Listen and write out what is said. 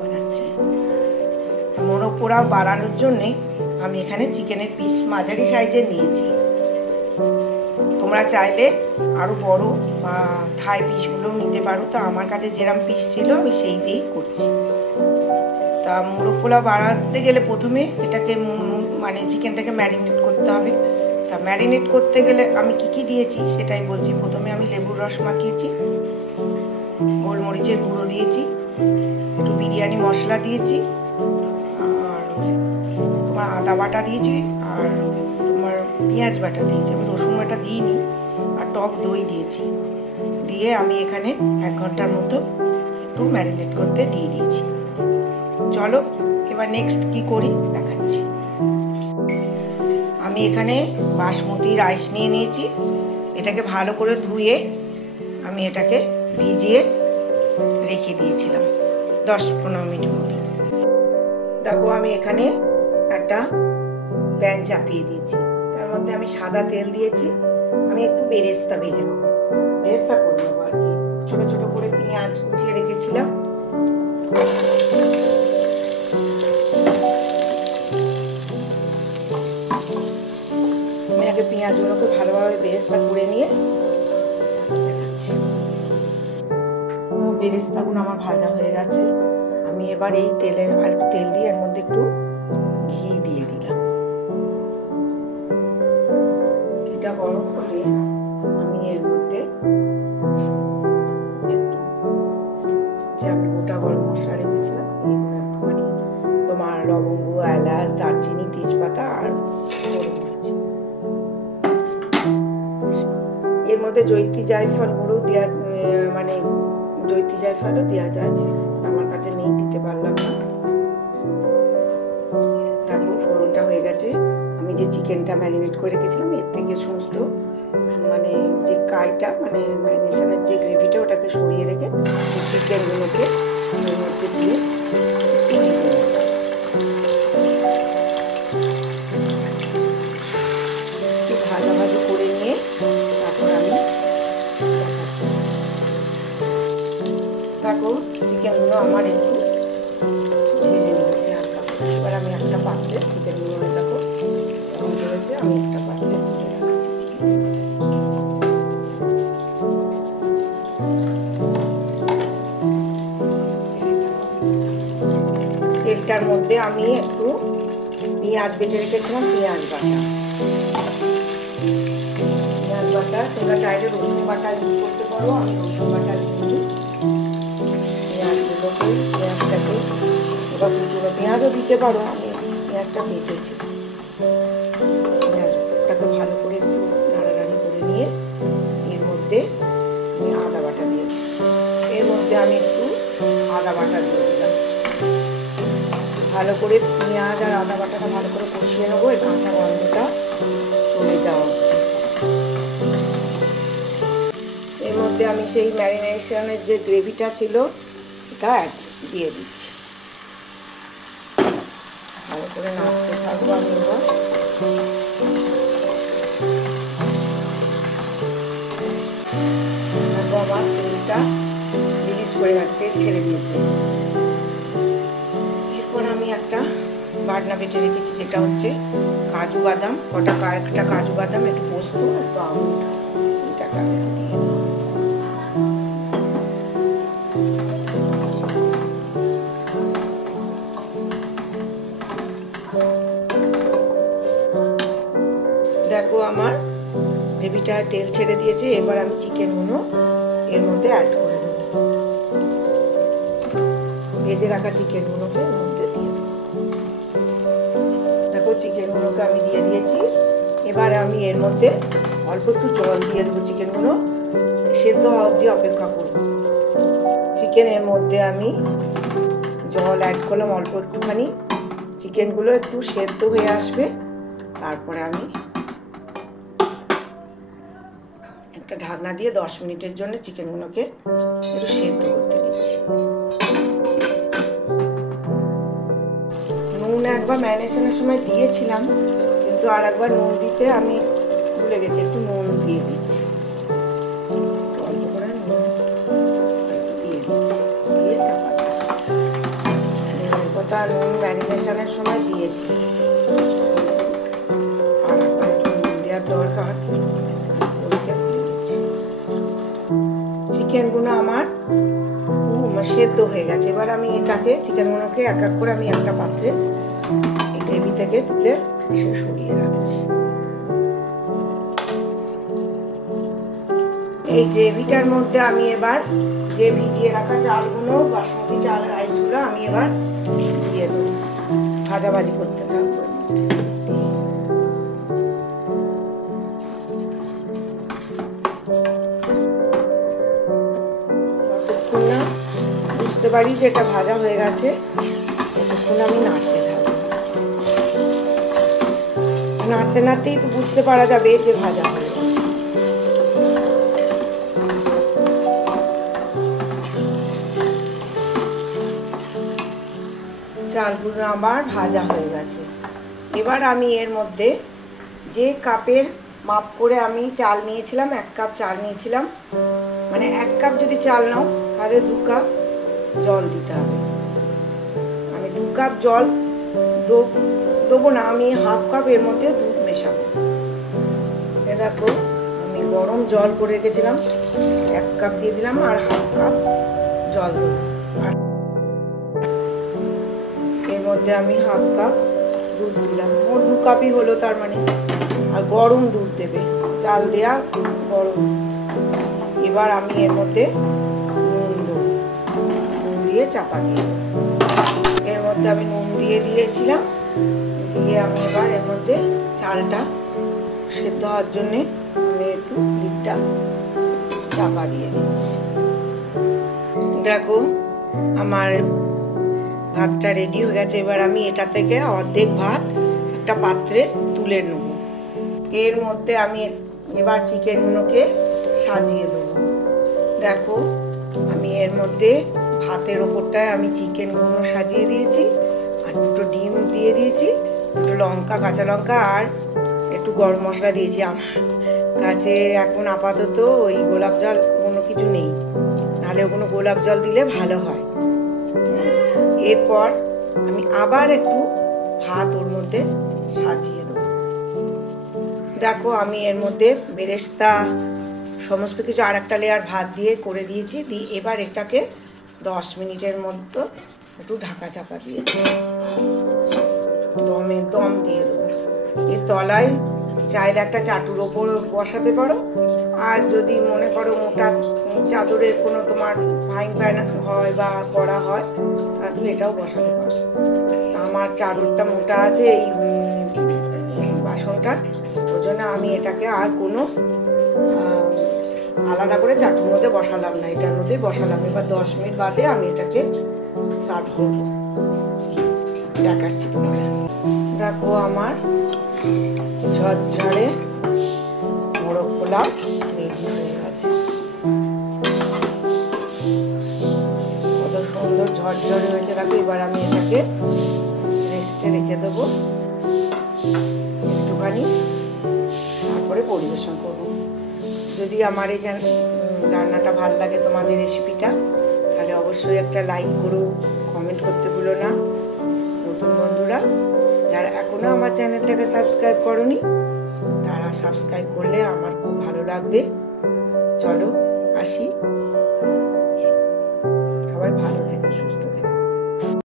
বানাচ্ছি মোরগ পোড়াও বাড়ানোর জন্যে আমি এখানে চিকেনের পিস মাঝারি সাইজের নিয়েছি। তোমরা চাইলে আরও বড় বা থাই পিসগুলোও নিতে পারো। তো আমার কাছে যেরকম পিস ছিল আমি সেই দিয়েই করছি। তা মোরগ পোলাও বানাতে গেলে প্রথমে এটাকে মানে চিকেনটাকে ম্যারিনেট করতে হবে। তা ম্যারিনেট করতে গেলে আমি কি দিয়েছি সেটাই বলছি। প্রথমে আমি লেবুর রস মাখিয়েছি, গোলমরিচের গুঁড়ো দিয়েছি, একটু বিরিয়ানি মশলা দিয়েছি, আর তোমার আদা বাটা দিয়েছি, আর তোমার পেঁয়াজ বাটা দিয়েছি। আমি রসুন বাটা দিইনি, আর টক দই দিয়েছি। দিয়ে আমি এখানে 1 ঘন্টার মতো একটু ম্যারিনেট করতে দিয়ে দিয়েছি। চলো এবার নেক্সট কি করি দেখাচ্ছি। আমি এখানে বাসমতি রাইস নিয়ে নিয়েছি। এটাকে ভালো করে ধুয়ে আমি এটাকে ভিজিয়ে রেখে দিয়েছিলাম 10-15 মিনিট মতো। দেখো আমি এখানে একটা প্যান চাপিয়ে দিয়েছি, তার মধ্যে আমি সাদা তেল দিয়েছি। আমি একটু বেরেস্তা ভেজে নেবো, বেরেস্তা করে নেবো আর কি। ছোট ছোট করে পেঁয়াজ কুচিয়ে রেখেছিলাম। আমি আগে পেঁয়াজগুলোকে ভালোভাবে বেরেস্তা করে নিয়ে বেরেস্তাগুলো আমার ভাজা হয়ে গেছে। আমি এবার এই তেলে আর তেল দিয়ে এর মধ্যে একটু ঘি দিয়ে দিলাম। ঘিটা গরম হলে আমি এর মধ্যে একটু যে আমি গোটা গরম মশলা রেখেছিলাম একটুখানি, তোমার লবঙ্গ, এলাচ, দারচিনি, তেজপাতা আর গোলমরিচ, এর মধ্যে জয়িত্রী জায়ফল গুঁড়ো দেওয়া, মানে জয়িত্রী জায়ফলও দেওয়া যায়, আমার কাছে নেই, দিতে পারলাম না। তারপর ফোড়নটা হয়ে গেছে। আমি যে চিকেনটা ম্যারিনেট করে রেখেছিলাম এর থেকে সমস্ত মানে যে কাইটা মানে ম্যারিনেশনের যে গ্রেভিটা ওটাকে সরিয়ে রেখে চিকেনগুলোকে এর মধ্যে দিয়ে একটু ভাজাভাজি করে নিয়ে তারপর আমি দেখো চিকেনগুলো আমার একটু ভেজে নিয়েছি হালকা। এবার আমি একটা পাত্রে চিকেনগুলো দেখো কেমন হয়েছে, আমি একটা পাত্রে তেলটার মধ্যে আমি একটু পেঁয়াজ বেটে রেখেছিলাম, পেঁয়াজ বাটা তোমরা চাইলে রসুন বাটা ইউজ করতে পারো। আমি রসুন বাটা দিই। পেঁয়াজটাকে এবার দুটো পেঁয়াজও দিতে পারো, আমি পেঁয়াজটা বেটেছি। পেঁয়াজটাকে ভালো করে একটু নাড়ানাড়ি করে নিয়ে এর মধ্যে আমি আদা বাটা দিয়েছি। এর মধ্যে আমি একটু আদা বাটা দিয়ে দিলাম। ভালো করে পেঁয়াজ আর আদা বাটাটা ভালো করে কষিয়ে নেবো, এই কাঁচা গন্ধটা চলে যাওয়া। এর মধ্যে আমি সেই ম্যারিনেশনের যে গ্রেভিটা ছিল এটা দিয়ে দিচ্ছি। ভালো করে নাড়তে থাকবো আমি। এবার আমার তেলটা রিলিজ করে রাখতে ছেড়ে দিয়েছি। এরপর আমি একটা বাটনা বেটে রেখেছি, যেটা হচ্ছে কাজু বাদাম, কয়েকটা কাজু বাদাম, একটু পোস্ত, একটু আমন্ড, এটাকে আমি একটু দিয়ে দেবো। দেখো আমার গ্রেভিটা তেল ছেড়ে দিয়েছে। এবার আমি চিকেনগুলো এর মধ্যে অ্যাড করে দেবো। ভেজে রাখা চিকেনগুলোকে এর মধ্যে দিয়ে দেবো। দেখো চিকেনগুলোকে আমি দিয়ে দিয়েছি। এবার আমি এর মধ্যে অল্প একটু জল দিয়ে দেবো। চিকেনগুলো সেদ্ধ হওয়া অবধি অপেক্ষা করব। চিকেনের মধ্যে আমি জল অ্যাড করলাম অল্প একটুখানি। চিকেনগুলো একটু সেদ্ধ হয়ে আসবে, তারপরে আমি একটা ঢাকনা দিয়ে 10 মিনিটের জন্য চিকেনগুলোকে একটু সেদ্ধ করতে দিচ্ছি। নুন একবার ম্যারিনেশনের সময় দিয়েছিলাম, কিন্তু আর একবার নুন দিতে আমি ভুলে গেছি। একটু নুন দিয়ে দিচ্ছি, অল্প করে নুন দিয়ে দিচ্ছি, দিয়ে চাপা চিকেনগুলো আমার সেদ্ধ হয়ে গেছে। এবার আমি এটাকে চিকেনগুলোকে এক এক করে আমি একটা পাত্রে এই গ্রেভি থেকে তুলে সরিয়ে রাখছি। এই গ্রেভিটার মধ্যে আমি এবার যে ভিজিয়ে রাখা চালগুলো, বাসমতি চাল রাইসগুলো আমি এবার দিয়ে দেবো, ভাজাভাজি করতে থাকবো। যতক্ষণ না বুঝতে পারি যে এটা ভাজা হয়ে গেছে ততক্ষণ আমি নাড়তে থাকবো। নাড়তে নাড়তেই তো বুঝতে পারা যাবে যে ভাজা হয়ে গেছে। চালগুলো আমার ভাজা হয়ে গেছে। এবার আমি এর মধ্যে যে কাপের মাপ করে আমি চাল নিয়েছিলাম, 1 কাপ চাল নিয়েছিলাম, মানে 1 কাপ যদি চাল নাও তাহলে 2 কাপ জল দিতে হবে। আমি 2 কাপ জল দেবো না, আমি 1/2 কাপ এর মধ্যে দুধ মেশাবো। দেখো আমি গরম জল করে রেখেছিলাম, 1 কাপ দিয়ে দিলাম আর 1/2 কাপ জল দেবো। এর মধ্যে আমি 1/2 কাপ দুধ দিলাম, ওর 2 কাপই হলো তার মানে। আর গরম দুধ দেবে, চাল দেওয়া গরম। এবার আমি এর মধ্যে নুন দেবো, নুন দিয়ে চাপা দিয়ে দেবো। এর মধ্যে আমি নুন দিয়ে দিয়েছিলাম, দিয়ে আমি এবার এর মধ্যে চালটা সেদ্ধ হওয়ার জন্যে আমি একটু লিডটা চাপা দিয়ে দিচ্ছি। দেখো আমার ভাতটা রেডি হয়ে গেছে। এবার আমি এটা থেকে অর্ধেক ভাত একটা পাত্রে তুলে নেব। এর মধ্যে আমি এবার চিকেনগুলোকে সাজিয়ে দেবো। দেখো আমি এর মধ্যে ভাতের ওপরটায় আমি চিকেনগুলো সাজিয়ে দিয়েছি, আর 2টো ডিম দিয়ে দিয়েছি, 2টো লঙ্কা, কাঁচা লঙ্কা আর একটু গরম মশলা দিয়েছি। আমার কাছে এখন আপাতত ওই গোলাপ জল কোনো কিছু নেই, নাহলে ওগুলো গোলাপ জল দিলে ভালো হয়। এরপর আমি আবার একটু ভাত ওর মধ্যে সাজিয়ে দেবো। দেখো আমি এর মধ্যে বেরেস্তা সমস্ত কিছু আর একটা লেয়ার ভাত দিয়ে করে দিয়েছি। দিয়ে এবার এটাকে 10 মিনিটের মতো একটু ঢাকা চাপা দিয়ে দম দিয়ে দেবো। এর তলায় চাইলে একটা চাটুর ওপর বসাতে পারো, আর যদি মনে করো মোটা চাদরের কোনো তোমার ফ্রাইং প্যান হয় বা করা হয় তাহলে তুমি এটাও বসাতে পারো। আমার চাদরটা মোটা আছে এই বাসনটার, ওই জন্য আমি এটাকে আর কোনো আলাদা করে চাটুর মধ্যে বসালাম না, এটার মধ্যেই বসালাম। এবার 10 মিনিট বাদে আমি এটাকে সার্ভ করবো, দেখাচ্ছি তোমাদের। দেখো আমার ঝরঝরে মোরগ পোলাও রেডি হয়ে গেছে। কত সুন্দর ঝরঝরে হয়েছে দেখো। এবার আমি এটাকে রেস্টে রেখে দেবো একটুখানি, তারপরে পরিবেশন করবো। যদি আমার এই রান্নাটা ভালো লাগে, তোমাদের রেসিপিটা, তাহলে অবশ্যই একটা লাইক করো, কমেন্ট করতে ভুলো না। নতুন বন্ধুরা যারা এখনো আমার চ্যানেলটাকে সাবস্ক্রাইব করোনি, তারা সাবস্ক্রাইব করলে আমার খুব ভালো লাগবে। চলো আসি।